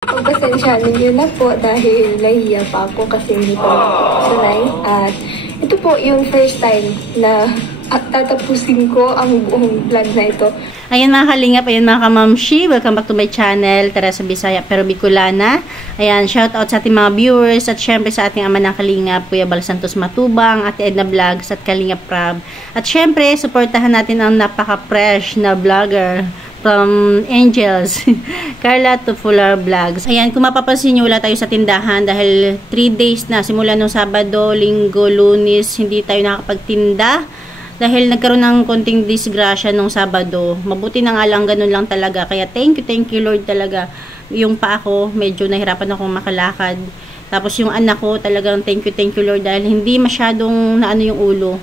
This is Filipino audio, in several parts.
Pagpasensyahan niyo na po dahil nahiya pa ako kasi hindi pa ako sanay. At ito po yung first time na tatapusin ko ang buong vlog na ito. Ayan mga kalingap, ayan mga kamamshi, welcome back to my channel, Teresa Bisaya pero Bicolana. Ayan, shout out sa ating mga viewers at syempre sa ating ama ng kalingap, Kuya Bal Santos Matubang, Ate Edna Vlogs at Kalingap Prab. At syempre, supportahan natin ang napaka-fresh na vlogger from Angels, Carla Tufular Vlogs. Ayan, kung mapapansin nyo, wala tayo sa tindahan dahil 3 days na, simula nung Sabado, Linggo, Lunes, hindi tayo nakakapagtinda. Dahil nagkaroon ng konting disgrasya nung Sabado. Mabuti na nga lang, ganun lang talaga. Kaya thank you Lord talaga. Yung pa ako, medyo nahirapan akong makalakad. Tapos yung anak ko, talagang thank you Lord dahil hindi masyadong naano yung ulo.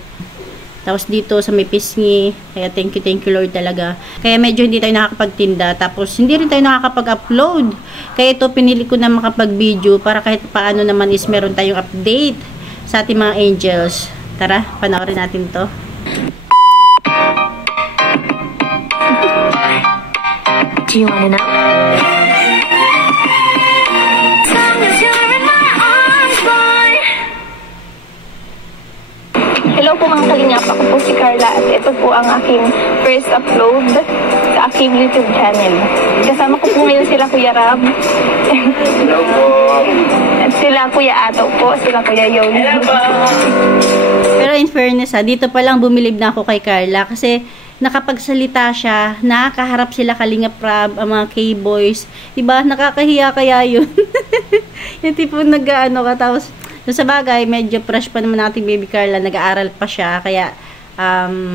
Tapos dito sa may pisngi, kaya thank you Lord talaga. Kaya medyo hindi tayo nakakapagtinda. Tapos hindi rin tayo nakakapag-upload. Kaya ito pinili ko na makapag-video para kahit paano naman is meron tayong update sa ating mga angels. Tara, panoorin natin to. Do you wanna know? Hello po mga kalingap, ako po si Carla at ito po ang aking first upload sa aking YouTube channel. Kasama ko po ngayon sila Kuya Rab. Hello po. At sila Kuya Ato po, sila Kuya Yon. Hello po. Pero in fairness dito pa lang bumilib na ako kay Carla kasi nakapagsalita siya, nakakaharap sila Kalingap Prab, ang mga K-boys. Diba? Nakakahiya kaya yun. Yung tipo nag-ano ka, tapos sa bagay, medyo fresh pa naman natin baby Carla, nag-aaral pa siya, kaya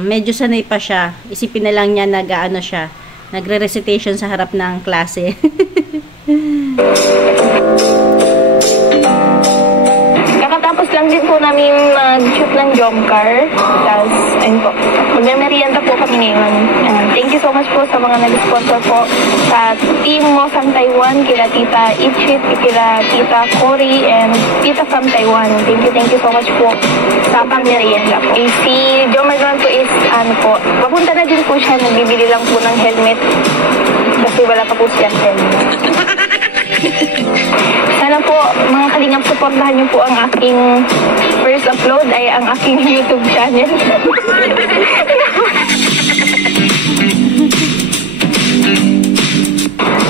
medyo sanay pa siya. Isipin na lang niya nag-ano siya, nagre-recitation sa harap ng klase. Kakatapos lang din po namin mag-shoot ng job car. Tapos, ayun po, mag-merienda po kami ngayon. Thank you so much po sa mga nag-sponsor po sa Team Mosang Taiwan, kila Tita Ichit, kila Tita Cory, and Tita from Taiwan. Thank you so much po sa pang-merienda po. Si Joe Marlon po is, ano po, papunta na din po siya, nagbibili lang po ng helmet. Kasi wala pa po siyang helmet. Sana po, mga kalingap, supportahan niyo po ang aking first upload ay ang aking YouTube channel.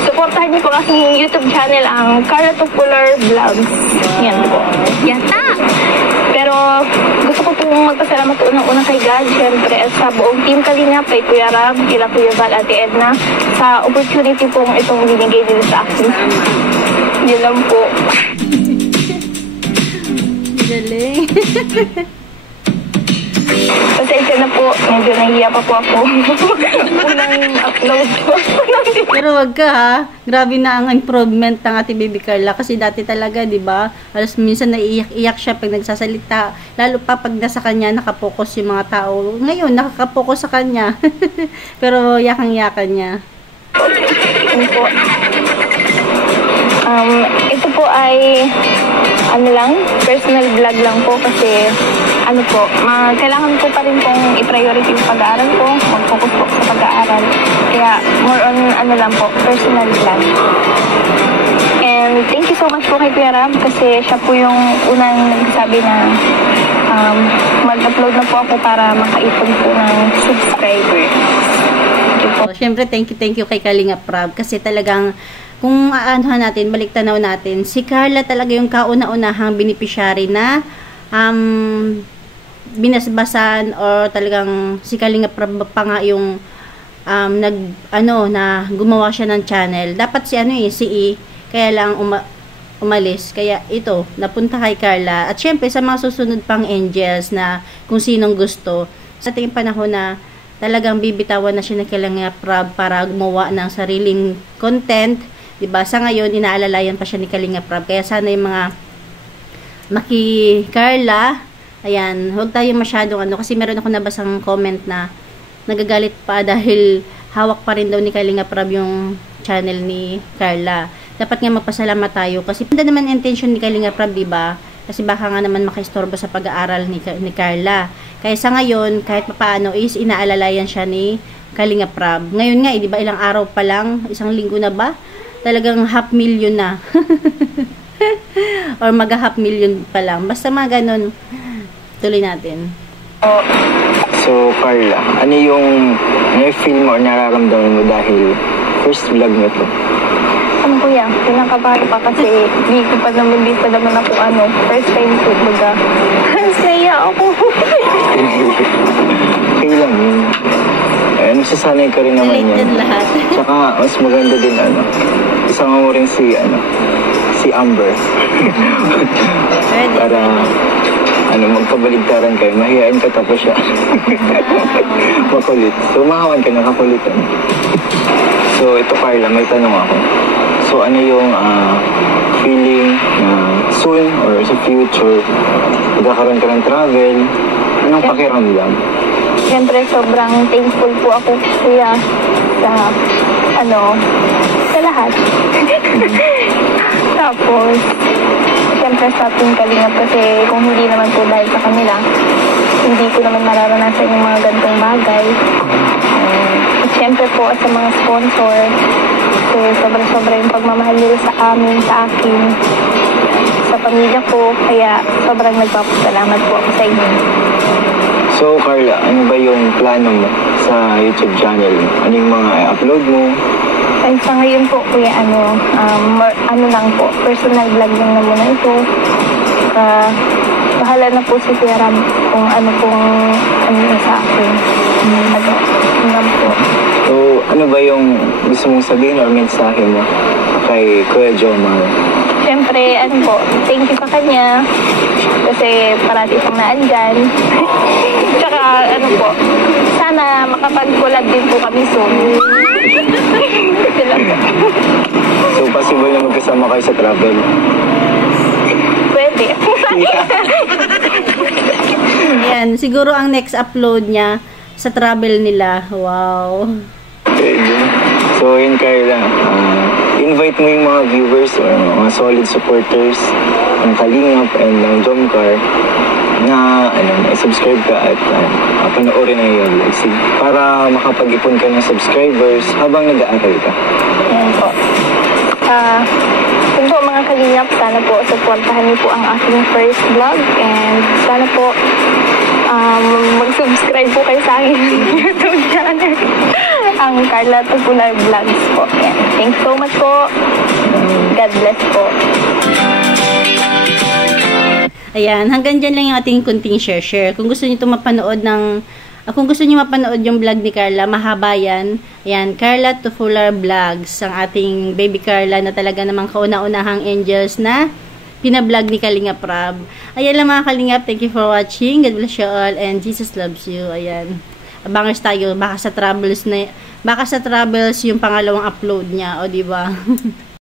Supportahan niyo po ang aking YouTube channel, ang Carla Tufular Vlogs. Yan po. Yata! Pero gusto ko pong magpasalamat unang-una kay God, syempre, at sa buong team Kalingap, kay Kuya Rab, kila Kuya Val, Ate Edna, sa opportunity pong itong binigay nila sa akin. Yun lang po. Galing. Pasensya na po, medyo nahiya pa po ako. Unang upload po. Pero wag ka ha, grabe na ang improvement ng ating baby Carla kasi dati talaga, di ba? Alas minsan naiiyak-iyak siya pag nagsasalita, lalo pa pag nasa kanya nakapokus yung mga tao. Ngayon nakakapokus sa kanya. Pero yakang-yakan niya. Ano po? Ito po ay ano lang, personal vlog lang po kasi ano po, kailangan ko pa rin pong i-priority yung pag-aaral ko, mag-focus po sa pag-aaral. Kaya more on ano lang po, personal vlog. And thank you so much po kay Kuya Ram kasi siya po yung unang nagsabi na mag-upload na po ako para makaipon po ng subscriber. So, syempre thank you kay Kalingap Prab kasi talagang kung aanuhan natin, balik tanaw natin, si Carla talaga yung kauna-unahang beneficiary na binasbasan or talagang si Kalingap Prab pa nga yung na gumawa siya ng channel. Dapat si E, kaya lang umalis. Kaya ito, napunta kay Carla. At syempre sa mga susunod pang angels na kung sinong gusto, sa tingin panahon na talagang bibitawan na siya ng Kalingap Prab para gumawa ng sariling content. Diba? Sa ngayon, inaalalayan pa siya ni Kalingap Prab. Kaya sana yung mga Carla, ayan, huwag tayo masyadong kasi meron ako nabasang comment na nagagalit pa dahil hawak pa rin daw ni Kalingap Prab yung channel ni Carla. Dapat nga magpasalamat tayo kasi hindi naman intention ni Kalingap Prab, diba? Kasi baka nga naman makaistorbo sa pag-aaral ni Carla. Kaya sa ngayon, kahit papaano is inaalalayan siya ni Kalingap Prab. Ngayon nga, di ba, ilang araw pa lang, isang linggo na ba? talagang 500,000 na. Or mag 500,000 pa lang. Basta mga ganun. Tuloy natin. So, Carla, ano yung na-feel mo or nararamdaman mo dahil first vlog mo to? Ano kuya, pinakabahan pa kasi di pa naman ako first time ko baga. Saya ako. Okay lang yun. Nasasanay ka rin naman Relate yan. din lahat. Tsaka, mas maganda din, isama mo rin si Amber. Pwede. Para, magkabaligtaran kayo. Mahihain ka tapos siya. Makulit. So, mahawan ka, nakakulitan. So, ito Carla, may tanong ako. So, ano yung feeling na soon or sa future, magkakaroon ka ng travel, anong pakiramdam? Siyempre, sobrang thankful po ako kuya sa lahat. Tapos, siyempre sa ating kalingap kasi kung hindi naman po dahil sa kanila, hindi ko naman mararanasan yung mga gantong bagay. At siyempre po sa mga sponsor, so sobra-sobra yung pagmamahal nila sa amin, sa akin, sa pamilya ko, kaya sobrang nagpapasalamat po ako sa inyo. So, Carla, ano ba yung plano mo sa YouTube channel mo? Ano yung mga i-upload mo? Ay, sa ngayon po, kuya, lang po, personal vlog lang na muna ito. Bahala na po si Kuya Ram kung ano sa akin. Lang po. So, ano ba yung gusto mong sabihin or mensahe mo kay Kuya Jomar? Siyempre, thank you sa kanya. Kasi parati siyang naandyan. Tsaka, sana makapag-collab din po kami soon. Sila po. So, possible na magkasama kayo sa travel? Pwede. Yan, siguro ang next upload niya sa travel nila. Wow. Okay, so, yun Carla. Invite mo yung mga viewers or mga solid supporters ng Kalingap and ng Jomcar na subscribe ka at panoorin na yung vlogs para makapag-ipon ka ng subscribers habang nag-aaral ka. Yan po. Yun po mga Kalingap, sana po supportahan niyo po ang aking first vlog and sana po mag-subscribe po kayo sa aking YouTube channel. Ang Carla Tupular Vlogs po. Yan. Thanks so much po. God bless po. Ayan, hanggang dyan lang yung ating kunting share. Kung gusto niyo mapanood yung vlog ni Carla, mahaba yan. Ayan, Carla Tupular Vlogs, ang ating baby Carla na talaga namang kauna-unahang angels na pinablog ni Kalingap Rab. Ayan lang mga Kalingap, thank you for watching. God bless you all and Jesus loves you. Ayan. Abangers tayo, baka sa travels yung pangalawang upload niya, o di ba?